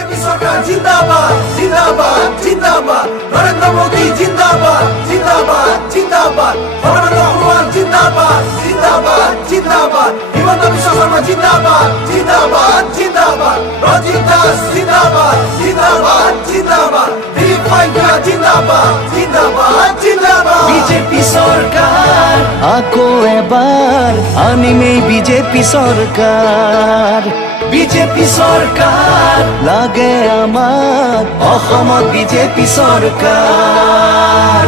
BJP সরকার জিন্দাবাদ জিন্দাবাদ জিন্দাবাদ, নরেন্দ্র মোদী জিন্দাবাদ জিন্দাবাদ জিন্দাবাদ, মহামান্য রহমান জিন্দাবাদ জিন্দাবাদ জিন্দাবাদ, হিমন্ত বিশ্ব শর্মা জিন্দাবাদ জিন্দাবাদ জিন্দাবাদ, রঞ্জিত দাস জিন্দাবাদ জিন্দাবাদ জিন্দাবাদ, দিলীপ পাইকা জিন্দাবাদ জিন্দাবাদ জিন্দাবাদ। বিজেপি সরকার আকৌ এবাৰ আনিমেই বিজেপি সৰকাৰ, বিজেপি সৰকাৰ লাগে আমাক অসমত বিজেপি সৰকাৰ।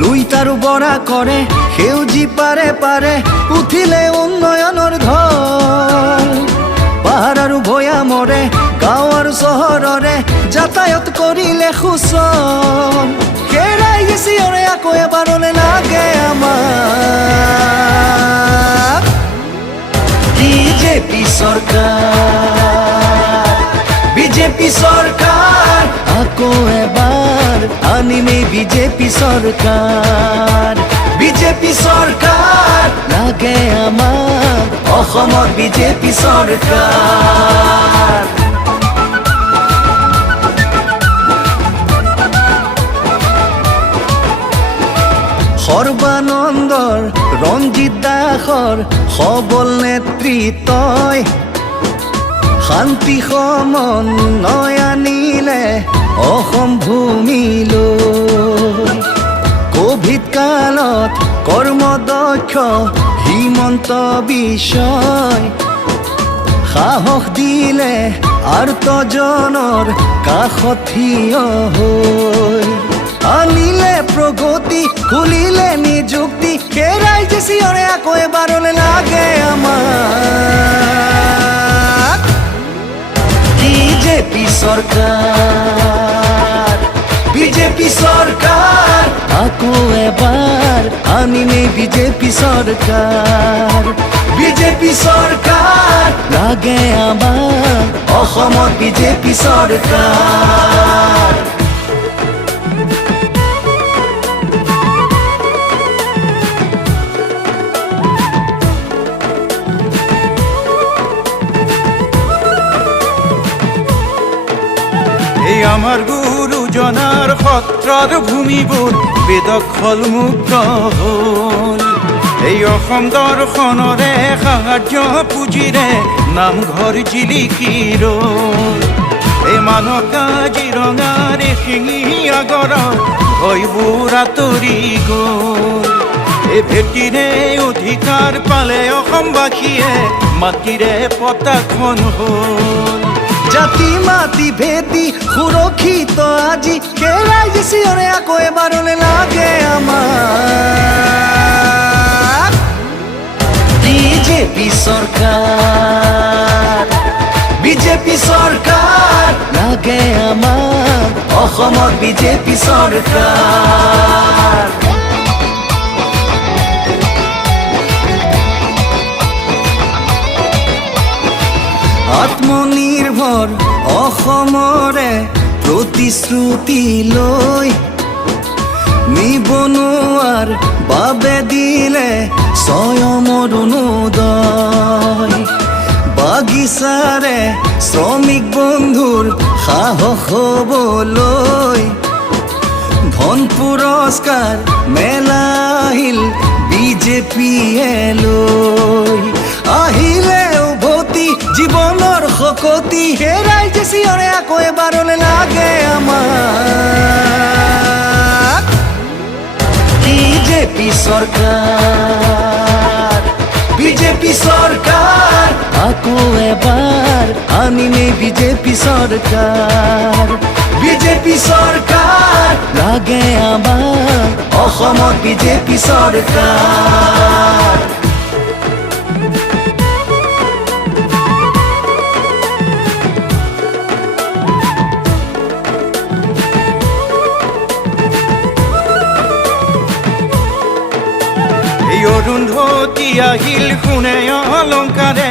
লুইতাৰু বৰা কৰে সেউজী পাৰে পাৰে, উঠিলে উন্নয়নৰ ঢল। পাহাৰ আৰু ভৈয়ামৰে গাঁও আৰু চহৰৰে যাতায়াত কৰিলে সুচল। হেৰাই গেছি অৰে আকৌ এবাৰলে লাগে আমাক বিজেপি সৰকাৰ, বিজেপি সৰকাৰ আকৌ এবাৰ আনিমেই বিজেপি সৰকাৰ, বিজেপি সৰকাৰ লাগে আমাক অসমত বিজেপি সৰকাৰ। সৰ্বানন্দৰ ৰঞ্জিত দাসৰ সবল নেতৃত্বই শান্তি সমন্বয় আনিলে অসম ভূমিলৈ। কোভিড কালত কৰ্মদক্ষ হিমন্ত বিশ্বই সাহস দিলে আৰ্তজনৰ কাষত থিয় হৈ। আনিলে প্ৰগতি খুলিলে নিযুক্তি, হেৰাই গেছি অৰে আকৌ এবাৰলে লাগে আমাক বিজেপি সৰকাৰ, বিজেপি সৰকাৰ আকৌ এবাৰ আনিমেই বিজেপি সৰকাৰ, বিজেপি সৰকাৰ লাগে আমাক অসমত বিজেপি সৰকাৰ। এই আমাৰ গুৰুজনাৰ সত্ৰৰ ভূমিবোৰ বেদখল মুক্ত হ'ল। এই অসম দৰ্শনৰে সাহায্য পুঁজিৰে নামঘৰ জিলিকি ৰ'ল। এই মানৱ কাজিৰঙাৰ শিঙীয়া গড়ৰ ভয়বোৰ আঁতৰি গ'ল। এই ভেটিৰে অধিকাৰ পালে অসমবাসীয়ে মাটিৰে পতাখন হ'ল। জাতি মাতি ভেটি সুৰক্ষিত আজি, হেৰাই গেছি অৰে আকৌ এবাৰলে লাগে আমাক বিজেপি সৰকাৰ, বিজেপি সৰকাৰ লাগে আমাক অসমত বিজেপি সৰকাৰ। আত্মনিৰ্ভৰ অসমৰে প্ৰতিশ্ৰুতি লৈ নিবনুৱাৰ বাবে দিলে স্বয়ং অৰুণোদয়। বাগিচাৰে শ্ৰমিক বন্ধুৰ সাহস হ'বলৈ ধন পুৰস্কাৰ মেলা আহিল বিজেপিয়ে লৈ। আহিলে উভতি জীৱনৰ শকতি, হেৰাই গেছি অৰে আকৌ এবাৰলে লাগে আমাক বিজেপি সৰকাৰ, বিজেপি সৰকাৰ আকৌ এবাৰ আনিমেই বিজেপি সৰকাৰ, বিজেপি সৰকাৰ লাগে আমাক অসমত বিজেপি সৰকাৰ। অৰুন্ধতী আহিল সোণে অলংকাৰে